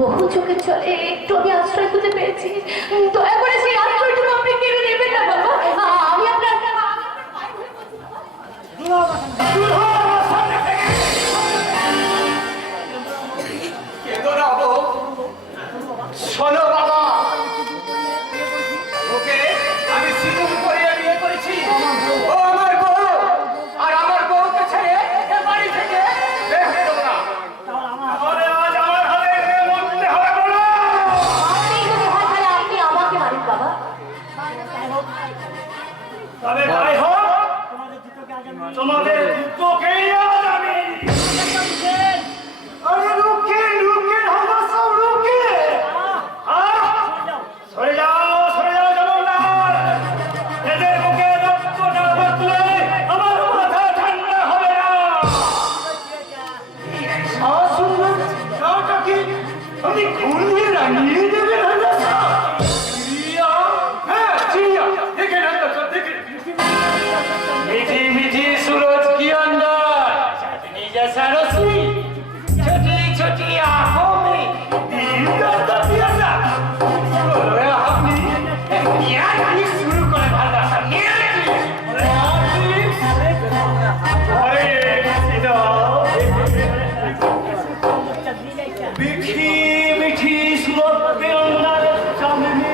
বহু চোখে চলে একটু আমি আশ্রয় খুঁজে পেয়েছি। দয়া করে সেই আশ্রয়টুকু আপনি কেড়ে নেবেন না বাবা। আমি আপনার শোনো বাবা, ওকে আমি সিঁদুর পরিয়ে বিয়ে করেছি। ও আমার বউ, আর আমার বউকে ছেড়ে এ বাড়ি থেকে বের হয়ে যাবো না। তাহলে আজ আমার হাতে একে মরতে হবে বলো। আপনি যদি হয় তাহলে আপনি আমাকে মারেন বাবা। তবে তাই হোক, তোমাদের দুটোকেই আজ আমি আরে রুকে রুকে হলো সব রুকে। সরে যাও জগন্নাথ। এদের মুখে রক্ত না বাঁধলে আমার মাথা ঠান্ডা হবে না। সুন্দর গাওটা কি আপনি খুন দিয়ে রাঙিয়ে দেবেন? হ্যাঁ জিয়া, দেখে না দেখে मीठी मीठी सूरज की अंदर चांदनी जैसा रस्सी, छोटी छोटी आंखों में दिल का प्यासा। बोलो अपनी यार ये शुरू करे भाला अरे सीधा मीठी मीठी सूरज के अंदर चांदनी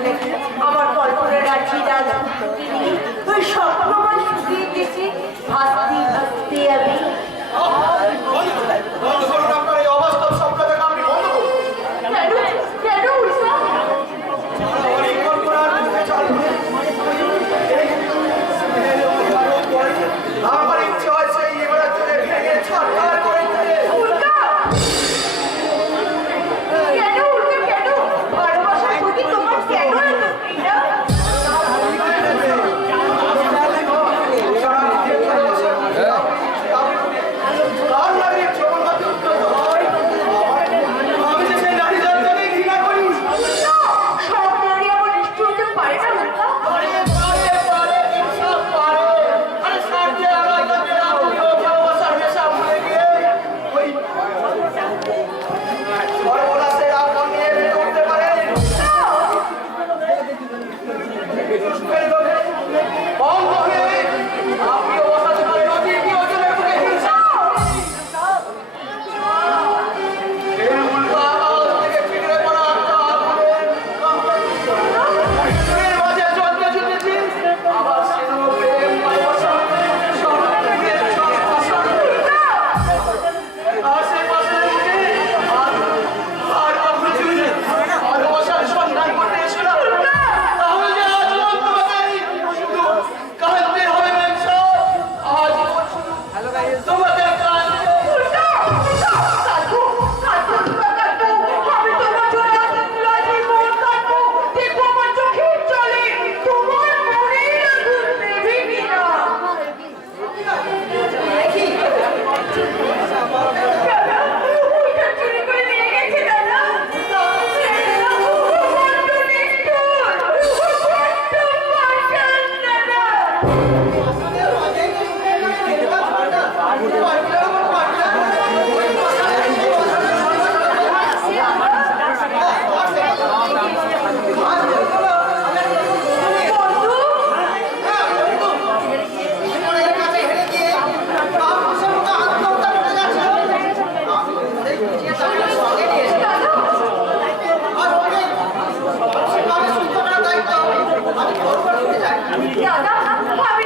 বলে আমার কল্পনার রাজি ওই স্বপ্নময় শুকিয়ে গেছে ভাসতে ভাসতে আমি বন্ধ করুন আপনার এই অবাস্তব স্বপ্নটাকে আপনি বন্ধ করুন। কেন কেন উৎসাহ অনেক কল্পনার মধ্যে চলবে। আমার ইচ্ছে হয়েছে এবার তুলে ভেঙে ছাড়খাড় করে দিতে। উল্কা কেন উল্কা কেন ভালোবাসার প্রতি তোমার কেন এত ঘৃণা? কার লাগে জীবন মাত্র উত্তত হয়? আমি যে সেই নারী জাতটাকেই ঘৃণা করি। সব নারী আমার নিষ্ঠুর হতে পারে না উল্কা পারে, সব পারে। আরে সাথে আমার কাছে আপনি ও ভালোবাসার নেশা ভুলে গিয়ে ওই সর্বনাশের আগুন নিয়ে বেঁচে উঠতে পারেন। বন্ধ হয়ে আপনি অবস্থা করে নদী কি অজনের বুকে হিংসা এর উল্কা আওয়াজ থেকে ফিরে পড়া একটা আগুনের এর মাঝে যত্ন জুটেছি আবার সেন প্রেম ভালোবাসা সব পুড়ে সব ভাষণ আশেপাশে উঠে আর কখনো চুরি ভালোবাসার সন্ধান করতে এসো না তাহলে আজীবন তোমাকেই শুধু কাঁদতে হবে মেমসা আজীবন শুধু তোমাকে কাঁদতে আমি তোমার জন্য লাইফে মন কাটবো দেখো আমার চোখের জলে তোমার মনের আগুন নেভে কিনা দাদা, ওইটা চুরি করে নিয়ে গেছে দাদা বড্ড নিষ্ঠুর, বড্ড পাষাণ দাদা দাদা আমি